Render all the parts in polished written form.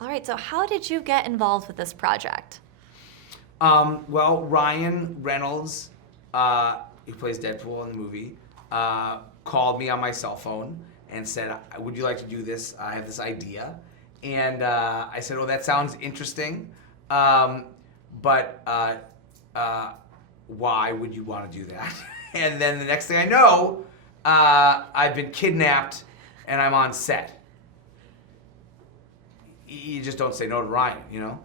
All right, so how did you get involved with this project? Well, Ryan Reynolds, who plays Deadpool in the movie, called me on my cell phone and said, would you like to do this? I have this idea. And I said, oh, that sounds interesting, but why would you want to do that? And then the next thing I know, I've been kidnapped and I'm on set. You just don't say no to Ryan, you know?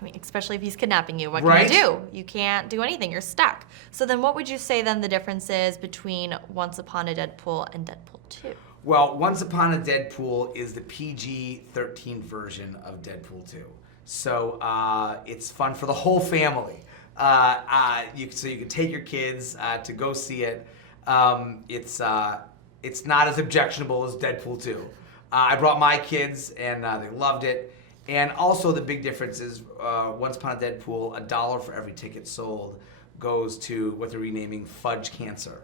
I mean, especially if he's kidnapping you, what Right? can you do? You can't do anything, you're stuck. So then what would you say then the difference is between Once Upon a Deadpool and Deadpool 2? Well, Once Upon a Deadpool is the PG-13 version of Deadpool 2. So it's fun for the whole family. So you can take your kids to go see it. It's not as objectionable as Deadpool 2. I brought my kids and they loved it. And also the big difference is Once Upon a Deadpool, $1 for every ticket sold goes to what they're renaming Fudge Cancer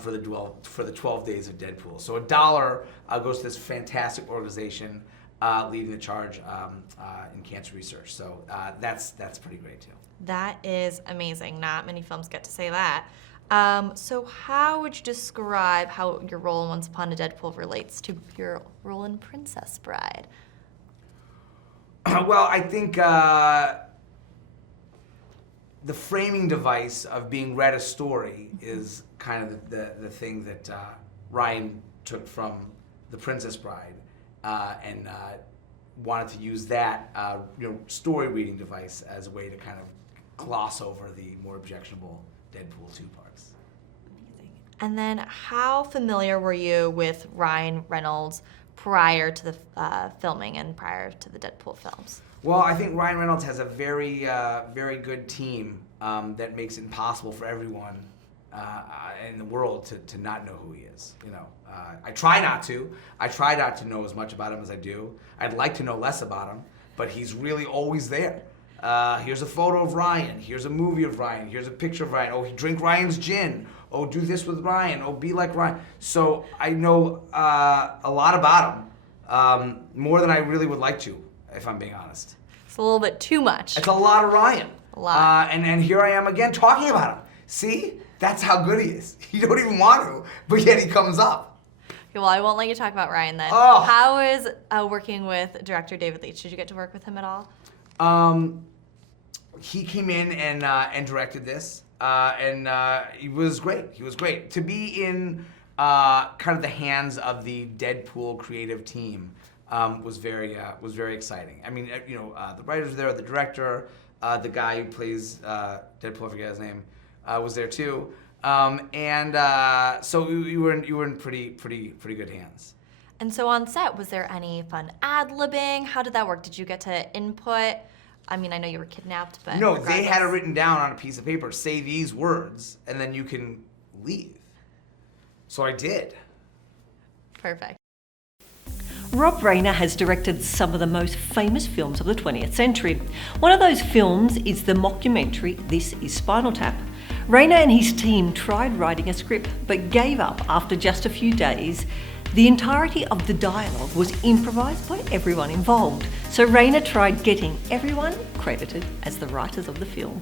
for the 12 days of Deadpool. So $1 goes to this fantastic organization leading the charge in cancer research. So that's pretty great too. That is amazing. Not many films get to say that. So how would you describe how your role in Once Upon a Deadpool relates to your role in Princess Bride? Well, I think the framing device of being read a story is kind of the thing that Ryan took from The Princess Bride and wanted to use that story reading device as a way to kind of gloss over the more objectionable Deadpool 2 parts. Amazing. And then how familiar were you with Ryan Reynolds prior to the filming and prior to the Deadpool films? Well, I think Ryan Reynolds has a very, very good team that makes it impossible for everyone in the world to not know who he is. You know, I try not to. I try not to know as much about him as I do. I'd like to know less about him, but he's really always there. Here's a photo of Ryan. Here's a movie of Ryan. Here's a picture of Ryan. Oh, drink Ryan's gin. Oh, do this with Ryan. Oh, be like Ryan. So I know a lot about him, more than I really would like to, if I'm being honest. It's a little bit too much. It's a lot of Ryan. A lot. And here I am again talking about him. See? That's how good he is. You don't even want to, but yet he comes up. Okay, well, I won't let you talk about Ryan then. Oh. How is working with director David Leitch? Did you get to work with him at all? He came in and directed this, and he was great. He was great. To be in kind of the hands of the Deadpool creative team was very exciting. I mean, the writers there, the director, the guy who plays Deadpool, I forget his name, was there too, and so you were in pretty good hands. And so on set, was there any fun ad-libbing? How did that work? Did you get to input? I mean, I know you were kidnapped, but no, regardless. they had it written down on a piece of paper. Say these words, and then you can leave. So I did. Perfect. Rob Reiner has directed some of the most famous films of the 20th century. One of those films is the mockumentary This Is Spinal Tap. Reiner and his team tried writing a script, but gave up after just a few days. The entirety of the dialogue was improvised by everyone involved, so Reiner tried getting everyone credited as the writers of the film.